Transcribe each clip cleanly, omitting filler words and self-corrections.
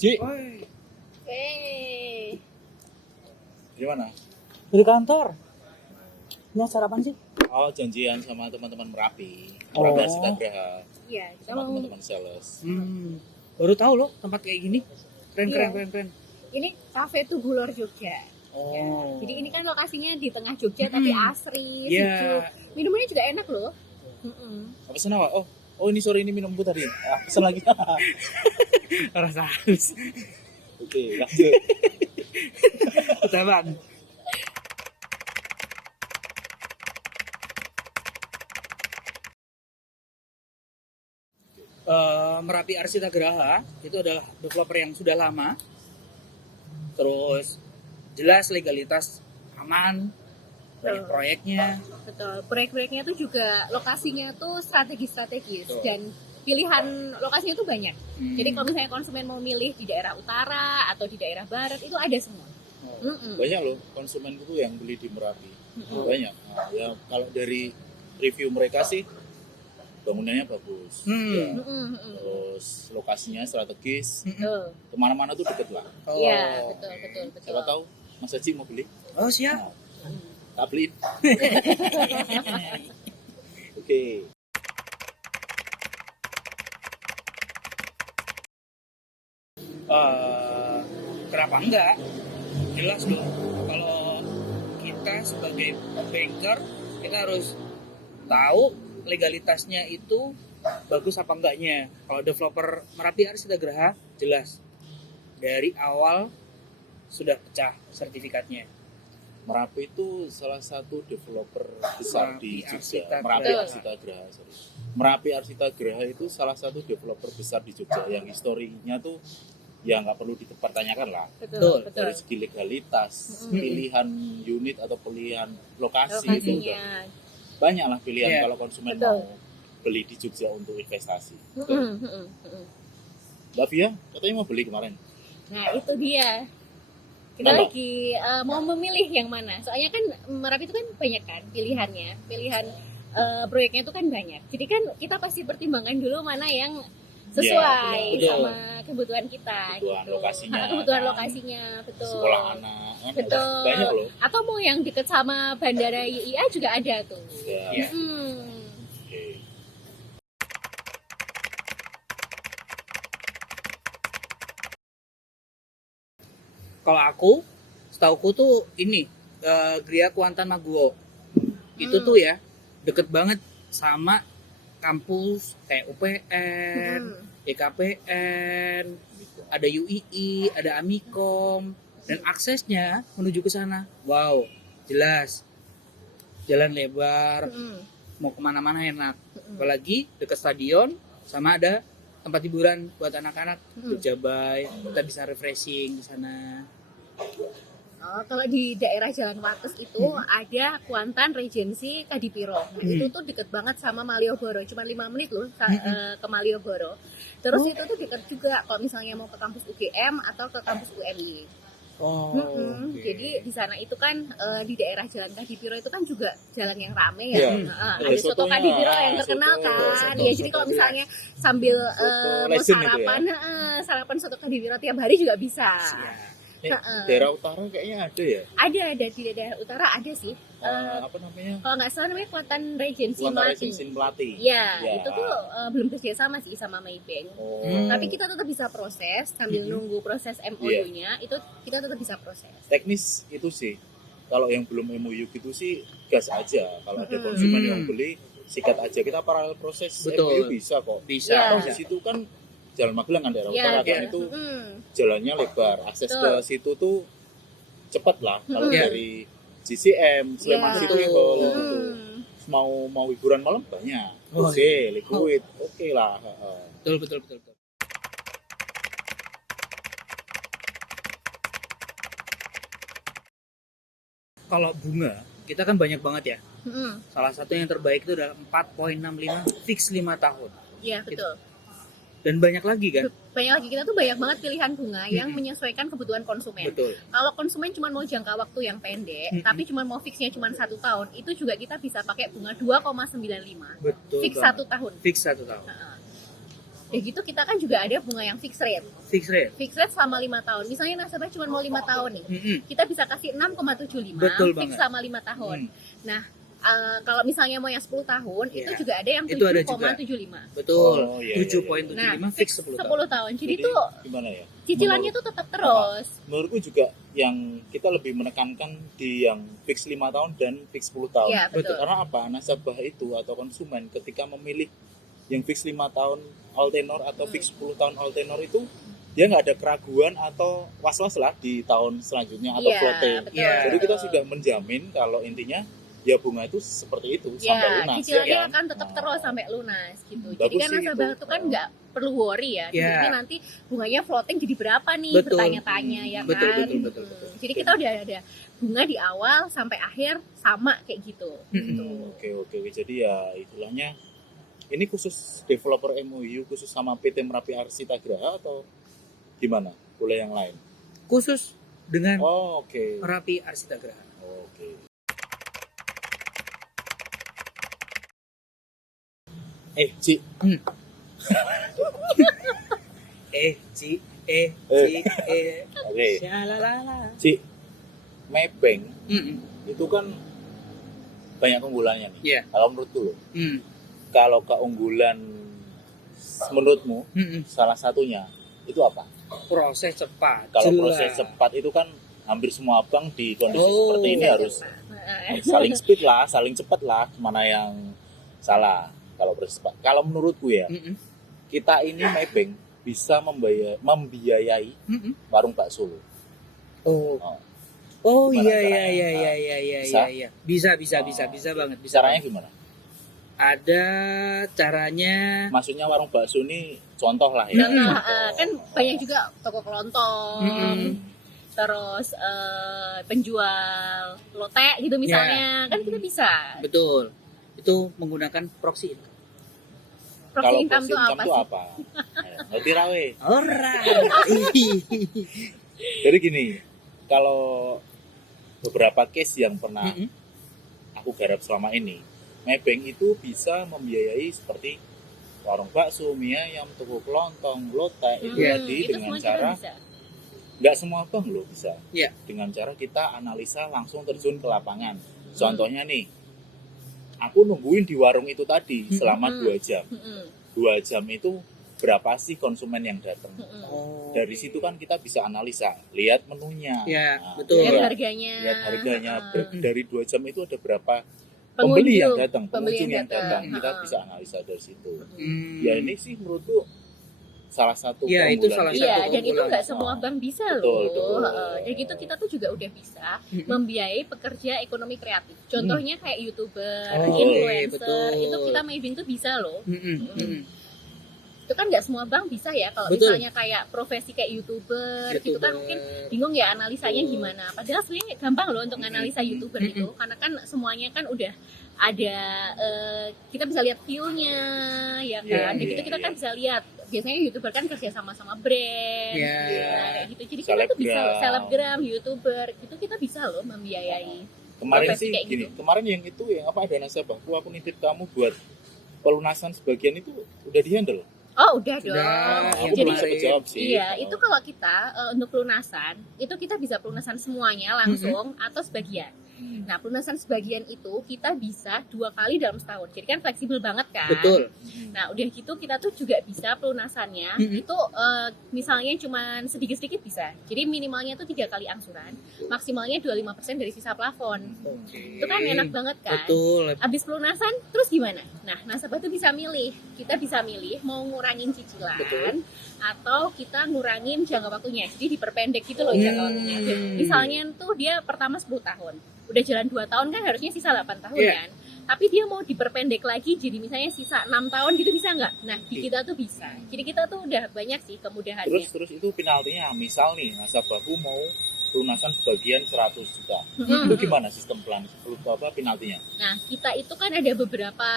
Ci, Woi, gimana? di kantor. Ini acara apa sih? Oh, janjian sama teman-teman Merapi. Oh. Merapi Arsitagraha Iya, kita sama mau teman-teman sales. Baru tahu loh tempat kayak gini. Keren. Iya. Ini Cafe Tugulor Jogja. Oh. Ya, jadi ini kan lokasinya di tengah Jogja tapi asri, Iya. sejuk. Minumannya juga enak loh. Apa pesan apa? Oh ini sore ini minumku tadi. Pesan lagi. Rasa haus. Oke, lanjut. Ketahuan. Merapi Arsitagraha itu adalah developer yang sudah lama. Terus jelas legalitas aman, banyak proyeknya. Betul. Proyek-proyeknya tuh juga lokasinya tuh strategis Betul. dan pilihan lokasinya tuh banyak. Jadi kalau misalnya konsumen mau milih di daerah utara atau di daerah barat itu ada semua. Banyak loh konsumen itu yang beli di Merapi. Banyak. Nah, ya kalau dari review mereka sih bangunannya bagus. Ya. Terus lokasinya strategis. Betul. Kemana-mana tuh deket lah. Iya, betul. Siapa tahu Mas Haji mau beli? Oh siap. Tak beliin. Oke. Kenapa enggak? Jelas loh. Kalau kita sebagai banker kita harus tahu legalitasnya itu bagus apa enggaknya. Kalau developer Merapi Arsitagraha jelas dari awal sudah pecah sertifikatnya. Merapi itu salah satu developer besar di Merapi Jogja. Arsitagraha. Merapi Arsitagraha, sorry. Merapi Arsitagraha itu salah satu developer besar di Jogja yang historinya tuh ya nggak perlu dipertanyakan lah. Betul. Dari segi legalitas, pilihan unit atau pilihan lokasi itu udah Lokasinya. banyak lah pilihan Iya. kalau konsumen Betul. mau beli di Jogja untuk investasi. Mm-mm. Mbak Via katanya mau beli kemarin. Nah itu dia. Kita Kenapa? lagi mau memilih yang mana. Soalnya kan Merapi itu kan banyak kan pilihannya. Pilihan proyeknya itu kan banyak. Jadi kan kita pasti pertimbangkan dulu mana yang sesuai Betul. sama kebutuhan kita. Kebutuhan gitu. lokasinya, Kebutuhan kan. lokasinya, betul. Sekolah anak, kan Betul. banyak loh. Atau mau yang deket sama Bandara YIA juga ada tuh. Ya. Iya. Oke. Kalau aku, setauku tuh ini Gria Kuantan Maguwo. Itu tuh ya deket banget sama kampus kayak UPN, EKPN, ada UII, ada Amikom, dan aksesnya menuju ke sana. Wow, jelas. Jalan lebar, mau kemana-mana enak. Apalagi dekat stadion, sama ada tempat hiburan buat anak-anak. Jogja Bay, kita bisa refreshing di sana. Oh, kalau di daerah Jalan Wates itu ada Kuantan Regency Kadipiro. Nah, itu tuh deket banget sama Malioboro. Cuma 5 menit loh ke Malioboro. Terus itu tuh deket juga kalau misalnya mau ke kampus UGM atau ke kampus UNY. Oh, oke. Jadi di sana itu kan di daerah Jalan Kadipiro itu kan juga jalan yang rame Iya. ya. Ada Ada soto sotonya, Kadipiro yang terkenal soto, kan. soto, Ya jadi kalau soto. misalnya sambil mau legend itu ya? sarapan, sarapan soto Kadipiro tiap hari juga bisa. Ya. Daerah utara kayaknya ada ya. Ada di daerah utara ada sih. Apa namanya? Kalau nggak salah namanya Kuantan Regency Kuantan Melati. Regency Melati. Iya, Ya. itu tuh belum kerja sama sih sama Maybank. Oh. Tapi kita tetap bisa proses sambil nunggu proses MOU-nya, itu kita tetap bisa proses. Teknis itu sih. Kalau yang belum MOU gitu sih gas aja. Kalau ada konsumen yang beli sikat aja. Kita paralel proses Betul. MOU bisa kok. Bisa. Iya. Di situ kan Jalan Magelang kan daerah utara kan itu jalannya lebar. Akses Betul. ke situ tuh cepat lah. Kalau Iya. dari GCM, Sleman Iya. City Hall gitu. Mau hiburan malam banyak. Oh, Oke, liquid. Oke lah. Betul. Kalau bunga, kita kan banyak banget ya. Salah satu yang terbaik itu adalah 4,65 fix 5 tahun. Iya, betul. Dan banyak lagi kan? Banyak lagi, kita tuh banyak banget pilihan bunga yang menyesuaikan kebutuhan konsumen. Betul. Kalau konsumen cuma mau jangka waktu yang pendek, tapi cuma mau fixnya cuma 1 tahun, itu juga kita bisa pakai bunga 2,95. Betul. Fix banget. 1 tahun. Fix 1 tahun. Heeh. Dan gitu kita kan juga ada bunga yang fixed rate. Fixed rate. Fixed rate selama 5 tahun. Misalnya nasabah cuma mau 5 tahun nih. Kita bisa kasih 6,75 Betul fix banget. selama 5 tahun. Nah, kalau misalnya mau yang 10 tahun Ya. itu juga ada yang Itu ada juga. 7,75. Betul. Oh, iya, iya, 7,75 Nah, fix 10 tahun. 10 tahun. Jadi Jadi tuh gimana ya? cicilannya tuh tetap terus. Menurutku juga yang kita lebih menekankan di yang fix 5 tahun dan fix 10 tahun. Iya, betul. Karena apa? Nasabah itu atau konsumen ketika memilih yang fix 5 tahun all tenor atau fix 10 tahun all tenor itu dia nggak ada keraguan atau was-was lah di tahun selanjutnya atau Iya, floating. betul, Iya. Jadi kita betul. sudah menjamin kalau intinya ya bunga itu seperti itu Ya, sampai lunas. cicilannya ya kan? akan tetap Nah, terus sampai lunas gitu. Jadi Bagus kan sih nasabah itu. itu kan nggak perlu worry ya. Ya. Jadi nanti bunganya floating jadi berapa nih? Betul. Bertanya-tanya ya Betul, kan. betul. Jadi kita udah ada bunga di awal sampai akhir sama kayak gitu. Gitu. Oke. Jadi ya istilahnya ini khusus developer MOU khusus sama PT Merapi Arsita Graha atau gimana? Boleh yang lain? Khusus dengan Oh, oke. Merapi Arsita Graha. Oke. Ci. Oke. Syalalala. Ci. Maybank Mm-mm. itu kan banyak keunggulannya nih. Iya. Kalau menurut lu, Mm. kalau keunggulan menurutmu Mm-mm. salah satunya itu apa? Proses cepat. Kalau jelas. proses cepat itu kan hampir semua bank di kondisi Oh. seperti ini harus saling speed lah, saling cepat lah. Mana yang salah kalau proses cepat? Kalau menurutku ya, Mm-mm. kita ini Maybank bisa membiayai Mm-mm. warung bakso loh. Oh. Oh. Oh Gimana iya caranya? iya. Bisa Oh, banget. Bisa Caranya banget. gimana? Ada caranya. Maksudnya warung bakso ini contoh lah ya. Contoh, kan banyak juga toko kelontong, Mm-mm. terus penjual lotek gitu misalnya, kan kita bisa. Betul. Itu menggunakan proxy income. Proxy Kalau income proxy tuh apa income tuh sih? apa? Ngerti rawe. Alright. Jadi gini, kalau beberapa case yang pernah Mm-mm. aku garap selama ini, Maybank itu bisa membiayai seperti warung bakso, mie ayam, toko kelontong, lotek itu Iya. tadi Itu dengan semua cara kita bisa. nggak semua bank loh bisa. Iya. Dengan cara kita analisa langsung terjun ke lapangan. Contohnya nih, aku nungguin di warung itu tadi selama 2 jam. Mm-mm. 2 jam itu berapa sih konsumen yang datang? Mm-mm. Oh. Dari situ kan kita bisa analisa, lihat menunya. Ya, Nah, betul. Lihat lihat- harganya. lihat harganya. Heeh. Dari 2 jam itu ada berapa Pengunjung. pembeli yang datang, Pembeli pengunjung yang datang. datang. Kita Heeh. bisa analisa dari situ. Hmm. Ya ini sih menurutku salah satu Ya, itu keunggulan salah kita. Iya, satu dan itu keunggulan. nggak semua bank bisa Betul, loh. betul. Heeh. Dan gitu kita tuh juga udah bisa Mm-mm. membiayai pekerja ekonomi kreatif. Contohnya kayak YouTuber, Oh, influencer, betul. itu kita Maybank tuh bisa loh. Mm-mm. Mm-mm. Itu kan nggak semua bank bisa ya. Kalau Betul. misalnya kayak profesi kayak YouTuber, gitu kan YouTuber. mungkin bingung ya analisanya Betul. gimana. Padahal sebenarnya gampang loh untuk analisa YouTuber itu, karena kan semuanya kan udah ada, kita bisa lihat view-nya, ya kan. Iya, Dan iya, itu kita iya. kan bisa lihat. Biasanya YouTuber kan kerja sama-sama brand, Iya. nah, kayak gitu. Jadi kita tuh bisa Selebgram. selebgram, YouTuber, itu kita bisa loh membiayai. Kemarin Profesi sih kayak gini, gitu. kemarin yang itu yang apa ada nasabahku aku nitip kamu buat pelunasan sebagian itu udah dihandle. Oh udah dong. Udah, Aku Jadi belum sempat jawab sih. iya, itu kalau kita untuk pelunasan, itu kita bisa pelunasan semuanya langsung atau sebagian. Nah, pelunasan sebagian itu kita bisa 2 kali dalam setahun. Jadi kan fleksibel banget kan. Betul. Nah, udah gitu kita tuh juga bisa pelunasannya itu misalnya cuman sedikit-sedikit bisa. Jadi minimalnya tuh 3 kali angsuran, maksimalnya 25% dari sisa plafon. Oke. Itu kan enak banget kan. Betul. Habis pelunasan terus gimana? Nah, nasabah tuh bisa milih. Kita bisa milih mau ngurangin cicilan Betul. atau kita ngurangin jangka waktunya. Jadi diperpendek gitu loh jangka waktunya. Misalnya tuh dia pertama 10 tahun. Udah jalan 2 tahun kan harusnya sisa 8 tahun Iya. kan. Tapi dia mau diperpendek lagi jadi misalnya sisa 6 tahun gitu bisa nggak? Nah, di kita tuh bisa. Jadi kita tuh udah banyak sih kemudahannya. Terus itu penaltinya, misal nih nasabahku mau lunasan sebagian 100 juta. Mm-mm. Itu gimana sistem penaltinya? Nah, kita itu kan ada beberapa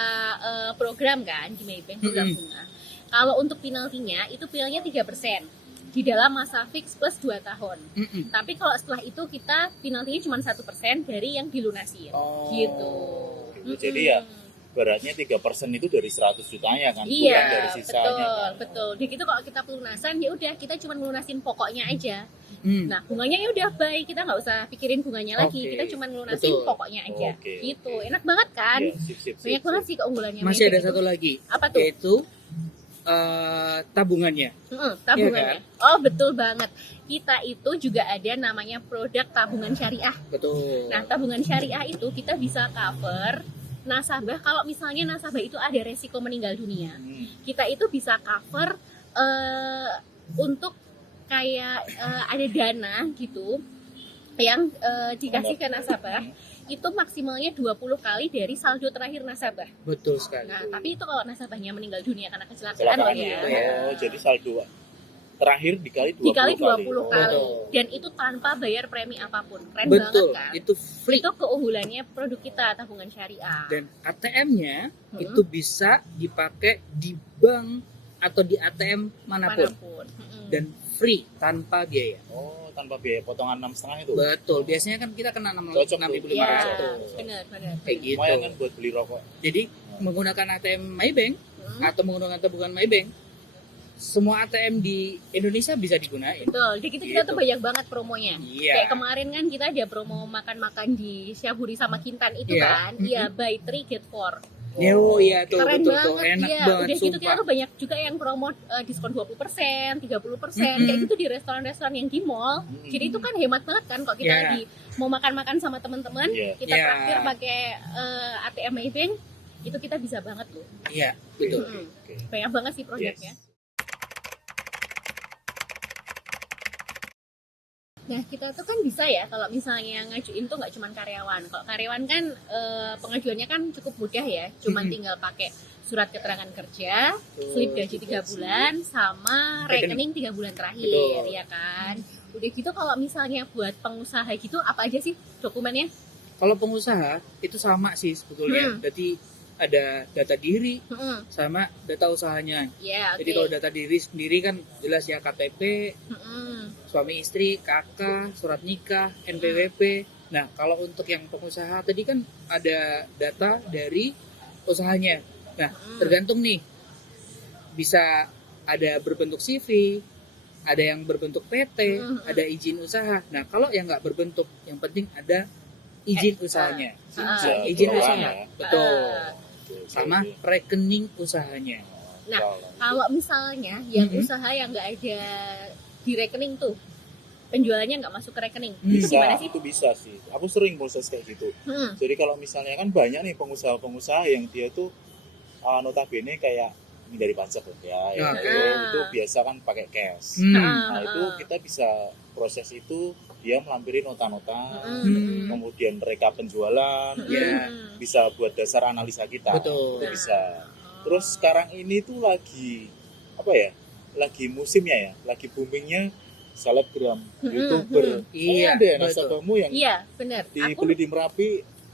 program kan di Maybank program bunga. Kalau untuk penaltinya itu penaltinya 3% di dalam masa fix plus 2 tahun. Mm-mm. Tapi kalau setelah itu kita penaltinya cuma 1% dari yang dilunasi. Oh. Gitu. Jadi ya beratnya 3% itu dari 100 jutanya kan, bukan Iya, dari sisanya betul, kan. betul. Jadi gitu kalau kita pelunasan ya udah kita cuma melunasin pokoknya aja. Hmm. Nah, bunganya ya udah baik, kita nggak usah pikirin bunganya lagi, Oke, kita cuma melunasin betul. pokoknya aja. Oke, Gitu, oke. enak banget kan? Iya, sip. Banyak banget sih keunggulannya. Masih ada Maybank satu itu. lagi, Apa tuh? yaitu tabungannya. Tabungannya. Oh, betul banget. Kita itu juga ada namanya produk tabungan syariah. Betul. Nah, tabungan syariah itu kita bisa cover nasabah kalau misalnya nasabah itu ada resiko meninggal dunia. Kita itu bisa cover untuk kayak ada dana gitu yang dikasih ke nasabah itu maksimalnya 20 kali dari saldo terakhir nasabah. Betul sekali. Nah, tapi itu kalau nasabahnya meninggal dunia karena kecelakaan loh Kecelakaan ya. ya. Oh, jadi saldo terakhir dikali 20 Dikali 20 kali. Betul. Dan itu tanpa bayar premi apapun. Keren Betul. banget kan? Itu free. Itu keunggulannya produk kita tabungan syariah. Dan ATM-nya Hmm. itu bisa dipakai di bank atau di ATM manapun. Dan free tanpa biaya. Oh, tanpa biaya potongan 6,5 itu. Betul. Biasanya kan kita kena Cocok tuh. 6.500 Ya, tuh. benar. Kayak gitu. Lumayan kan buat beli rokok. Jadi menggunakan ATM Maybank atau menggunakan tabungan Maybank, semua ATM di Indonesia bisa digunain. Betul. Jadi kita Gitu. tuh banyak banget promonya. Iya. Kayak kemarin kan kita ada promo makan-makan di Syahburi sama Kintan itu Iya. kan. Iya, buy 3 get 4. Oh iya tuh, Keren betul banget. tuh. Enak Iya, banget udah gitu kita sumpah. tuh banyak juga yang promo diskon 20%, 30%. Kayak gitu di restoran-restoran yang di mall. Jadi itu kan hemat banget kan kalau kita Iya. lagi mau makan-makan sama teman-teman, Iya. kita Iya. traktir pakai ATM Maybank, itu kita bisa banget loh. Iya, betul. Oke. Banyak banget sih produknya. Yes. Nah, kita tuh kan bisa ya kalau misalnya ngajuin tuh nggak cuma karyawan. Kalau karyawan kan pengajuannya kan cukup mudah ya. Cuma tinggal pakai surat keterangan kerja, slip gaji 3 bulan, sama rekening 3 bulan terakhir, Betul. ya kan. Udah gitu kalau misalnya buat pengusaha gitu apa aja sih dokumennya? Kalau pengusaha itu sama sih sebetulnya. Jadi ada data diri Mm-mm. sama data usahanya. Ya, oke. Jadi kalau data diri sendiri kan jelas ya KTP, Mm-mm. suami istri, kakak, surat nikah, NPWP. Nah, kalau untuk yang pengusaha tadi kan ada data dari usahanya. Nah, tergantung nih. Bisa ada berbentuk CV, ada yang berbentuk PT, ada izin usaha. Nah, kalau yang nggak berbentuk, yang penting ada izin usahanya. Izin Keuangan usaha. ya. Betul. Oke, Sama oke. rekening usahanya. Nah, Kalau- Kalau misalnya yang Mhm. usaha yang nggak ada di rekening tuh, penjualannya nggak masuk ke rekening, itu bisa, gimana sih? itu bisa sih. Aku sering proses kayak gitu. Hmm. Jadi kalau misalnya kan banyak nih pengusaha-pengusaha yang dia tuh notabene kayak ini dari pajak loh ya, Nah, itu biasa kan pakai cash. Hmm. Nah itu kita bisa proses itu dia melampiri nota-nota, Hmm. kemudian mereka penjualan, Ya. bisa buat dasar analisa kita. Betul. Itu bisa. Terus sekarang ini tuh lagi apa ya? Lagi musimnya ya, lagi boomingnya selebgram, youtuber. Iya, Ada ya betul. nasabahmu yang Iya, benar. dibeli di Merapi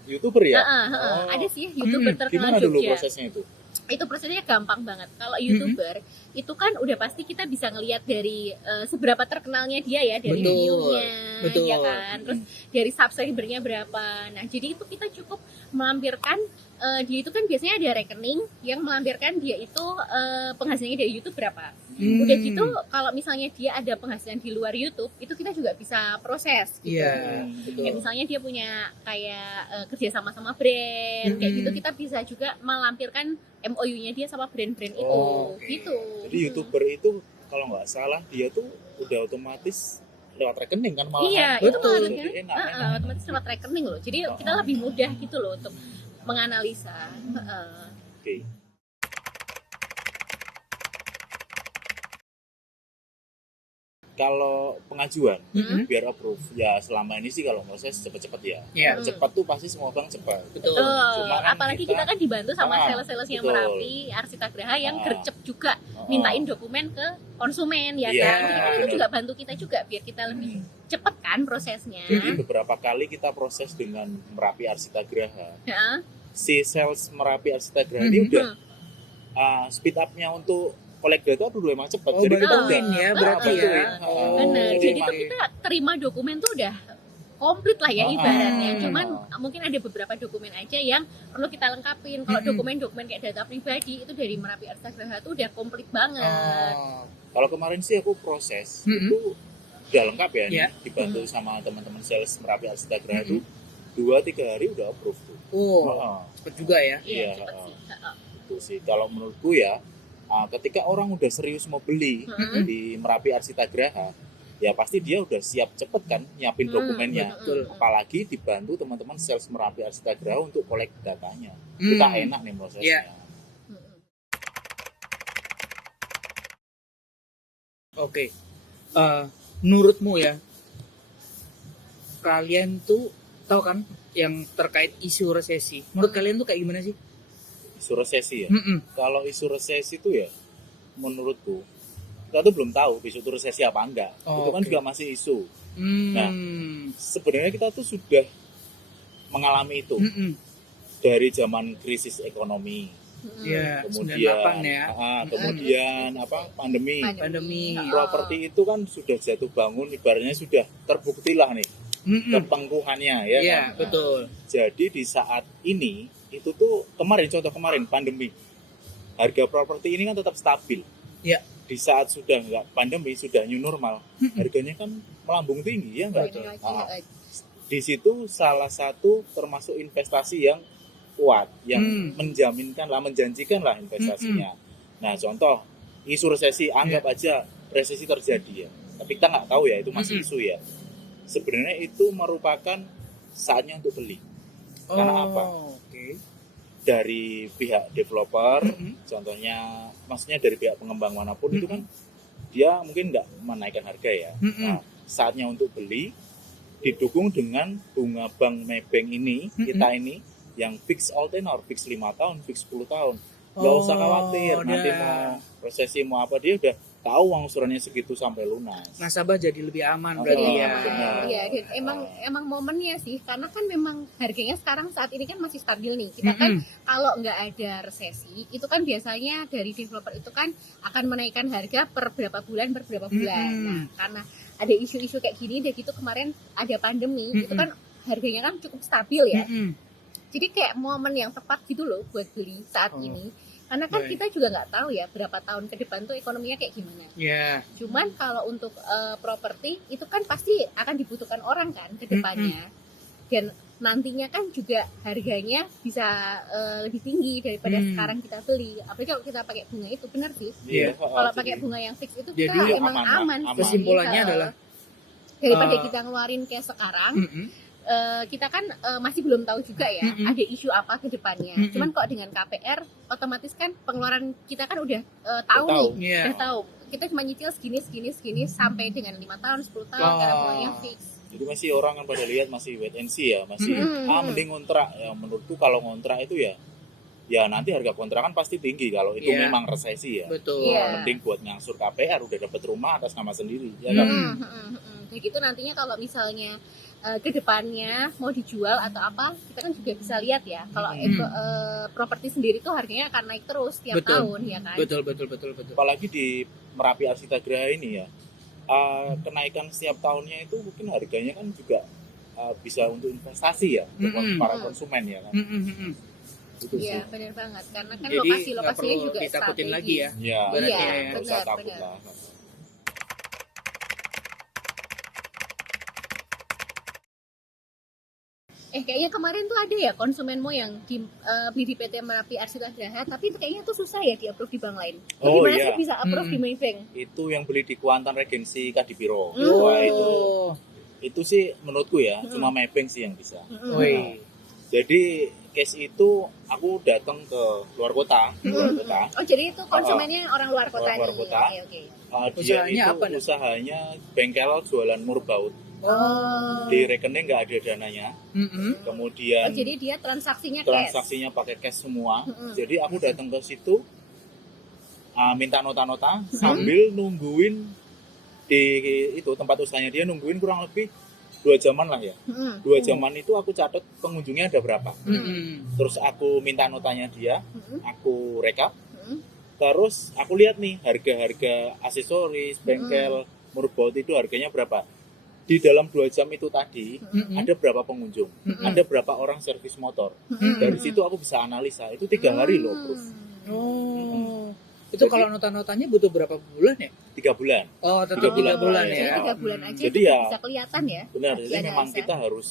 youtuber ya? Oh. Ada sih youtuber terkenal Gimana dulu Jogja. prosesnya itu? Itu prosesnya gampang banget. Kalau youtuber itu kan udah pasti kita bisa ngelihat dari seberapa terkenalnya dia ya, dari Betul. view-nya, Betul. ya kan. Terus dari subscribernya berapa. Nah, jadi itu kita cukup melampirkan dia itu kan biasanya ada rekening yang melampirkan dia itu penghasilannya dari YouTube berapa. Udah gitu kalau misalnya dia ada penghasilan di luar YouTube, itu kita juga bisa proses gitu. Iya, betul. Kayak misalnya dia punya kayak kerja sama brand, kayak gitu kita bisa juga melampirkan MOU-nya dia sama brand-brand itu, Oh, oke. gitu. Jadi youtuber itu kalau nggak salah dia tuh udah otomatis lewat rekening kan malah. Iya, Betul. itu malah Jadi kan enak. otomatis lewat rekening loh. Jadi kita lebih mudah gitu loh untuk menganalisa. Oke. Kalau pengajuan biar approve ya selama ini sih kalau proses cepet-cepet ya. Iya. Kalau cepat tuh pasti semua bank cepat. Betul. Cuma kan Apalagi kita kan dibantu sama Ah, sales-sales yang betul. Merapi, Arsita Graha yang Ah. gercep juga mintain dokumen ke konsumen ya Iya, kan. Jadi kan itu benar. juga bantu kita juga biar kita lebih cepet kan prosesnya. Jadi beberapa kali kita proses dengan Merapi Arsita Graha. Ya. Si sales Merapi Arsita Graha ini udah speed up-nya untuk collect data tuh udah emang cepat. Oh, Jadi kita bantuin udah ya berarti ya. bantuin. Oh, Bener. Jadi tuh emang- kita terima dokumen tuh udah komplit lah ya ibaratnya. Ah. Cuman mungkin ada beberapa dokumen aja yang perlu kita lengkapin. Kalau dokumen-dokumen kayak data pribadi itu dari Merapi Arsagraha tuh udah komplit banget. Oh. Kalau kemarin sih aku proses Mm-mm. itu udah lengkap ya, Iya. dibantu sama teman-teman sales Merapi Arsagraha itu 2-3 hari udah approve tuh. Oh, Heeh. cepet juga ya. Iya, Iya, cepet heeh. sih. Heeh. Itu sih kalau menurutku ya, ketika orang udah serius mau beli Mm-mm. di Merapi Arsagraha, ya pasti dia udah siap cepet kan nyiapin dokumennya. Betul. Apalagi dibantu teman-teman sales Merapi Arsagraha untuk kolek datanya. Hmm. Kita enak nih prosesnya. Iya. Mm-mm. Oke. Menurutmu ya, kalian tuh tahu kan yang terkait isu resesi. Menurut kalian tuh kayak gimana sih? Isu resesi ya. Mm-mm. Kalau isu resesi itu ya, menurutku kita tuh belum tahu besok itu resesi apa enggak. Oh, Itu kan oke. juga masih isu. Hmm. Nah. Sebenarnya kita tuh sudah mengalami itu Mm-mm. dari zaman krisis ekonomi, Mm-mm. Ya, kemudian 98 ya. kemudian pandemi. Pandemi. Properti itu kan sudah jatuh bangun, ibaratnya sudah terbukti lah nih Mm-mm. ketangguhannya ya. Iya, kan? betul. Jadi di saat ini itu tuh contoh kemarin pandemi, harga properti ini kan tetap stabil. Iya. Di saat sudah nggak pandemi, sudah new normal, harganya kan melambung tinggi ya nggak? Betul. Di situ salah satu termasuk investasi yang kuat, yang menjanjikan lah investasinya. Nah contoh isu resesi, anggap aja resesi terjadi ya, tapi kita nggak tahu ya, itu masih isu ya. Sebenarnya itu merupakan saatnya untuk beli. Karena apa? Oke. Dari pihak developer, Mm-mm. contohnya, maksudnya dari pihak pengembang manapun itu kan dia mungkin nggak menaikkan harga ya. Nah, saatnya untuk beli, didukung dengan bunga bank Maybank ini, kita ini yang fix all tenor, fix 5 tahun, fix 10 tahun. Nggak usah khawatir, nanti mau resesi mau apa, dia udah tahu angsurannya segitu sampai lunas. Nasabah jadi lebih aman Oh, berarti Jadi ya. benar. Iya, dan emang momennya sih, karena kan memang harganya sekarang saat ini kan masih stabil nih. Kita kan kalau nggak ada resesi, itu kan biasanya dari developer itu kan akan menaikkan harga per berapa bulan. Nah, karena ada isu-isu kayak gini, dan gitu kemarin ada pandemi, itu kan harganya kan cukup stabil ya. Jadi kayak momen yang tepat gitu loh buat beli saat ini. Karena kan kita juga nggak tahu ya berapa tahun ke depan tuh ekonominya kayak gimana. Iya. Cuman kalau untuk properti itu kan pasti akan dibutuhkan orang kan ke depannya. Dan nantinya kan juga harganya bisa lebih tinggi daripada sekarang kita beli. Apalagi kalau kita pakai bunga itu, benar sih. Iya. Kalau pakai bunga yang fix itu Jadi kita emang aman. sih. Kesimpulannya adalah daripada kita ngeluarin kayak sekarang, kita kan masih belum tahu juga ya ada isu apa ke depannya. Cuman kok dengan KPR otomatis kan pengeluaran kita kan udah tahu nih, Iya. udah tahu. Kita cuma nyicil segini sampai dengan 5 tahun, 10 tahun karena bunganya fix. Jadi masih orang kan pada lihat masih wait and see ya, masih mending ngontrak. Ya menurutku kalau ngontrak itu ya nanti harga kontrakan pasti tinggi kalau itu Iya. memang resesi ya. Betul. Iya. Mending buat ngangsur KPR udah dapat rumah atas nama sendiri ya kan. Kayak gitu nantinya kalau misalnya ke depannya mau dijual atau apa, kita kan juga bisa lihat ya. Kalau properti sendiri tuh harganya akan naik terus tiap tahun ya kan. Betul. Apalagi di Merapi Arsagraha ini ya, kenaikan setiap tahunnya itu mungkin harganya kan juga bisa untuk investasi ya untuk para konsumen ya kan. Itu sih. Iya, benar banget. Karena kan Jadi lokasinya nggak perlu juga ditakutin strategis. lagi ya. Ya, Berarti Iya, ya. nggak usah benar, takut benar. lah. Kayaknya kemarin tuh ada ya konsumenmu yang beli di PT Merapi Arsagraha, tapi kayaknya tuh susah ya di approve di bank lain. Oh, Gimana iya. sih bisa approve di Maybank? Itu yang beli di Kuantan Regency Kadipiro. Oh. Wah, itu sih menurutku ya cuma Maybank sih yang bisa. Wih. Jadi case itu aku datang ke luar kota. Oh, jadi itu konsumennya orang luar kota Luar nih. kota. Oke. Dia Usahanya itu apa, Nak? usahanya bengkel jualan murbaut. Oh. Di rekening nggak ada dananya. Kemudian Jadi dia transaksinya cash. transaksinya pakai cash semua. Jadi aku datang ke situ minta nota-nota sambil nungguin di itu tempat usahanya, dia nungguin kurang lebih 2 jaman lah ya. 2 jaman itu aku catat pengunjungnya ada berapa. Terus aku minta notanya dia, aku rekap. Terus aku lihat nih harga-harga aksesoris, bengkel, murbaut itu harganya berapa. di dalam 2 jam itu tadi Mm-mm. ada berapa pengunjung, Mm-mm. ada berapa orang servis motor. Dari situ aku bisa analisa. Itu 3 hari loh, Prof. Oh. Itu Jadi- kalau nota-notanya butuh berapa bulan ya? 3 bulan. Oh, tetap 3 bulan Jadi ya. 3 bulan aja Jadi itu ya, bisa kelihatan ya. Benar, jadi Dianalisa. memang kita harus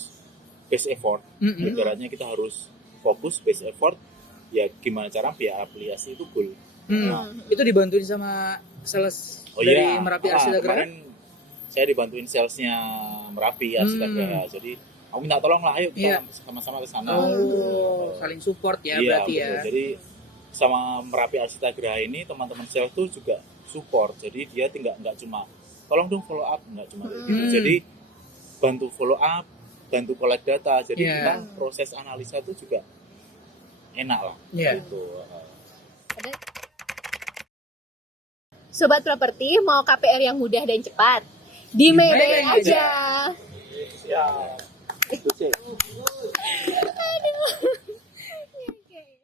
base effort. Mm-mm. Ibaratnya kita harus fokus base effort. Ya gimana cara biar aplikasi itu goal. Hmm. Itu dibantuin sama sales dari Merapi Arsitagraha? Kemarin saya dibantuin salesnya Merapi Arsitagraha. Jadi aku minta tolong lah, ayo kita Iya. sama-sama ke sana. Oh, saling support ya Iya, berarti ya. betul. Jadi sama Merapi Arsitagraha ini teman-teman sales tuh juga support. Jadi dia nggak cuma tolong dong follow up, nggak cuma kayak gitu. Jadi bantu follow up, bantu collect data. Jadi Iya. kita proses analisa itu juga enak lah. Iya. Gitu. Sobat properti mau KPR yang mudah dan cepat di Maybank aja. Ya. Itu sih.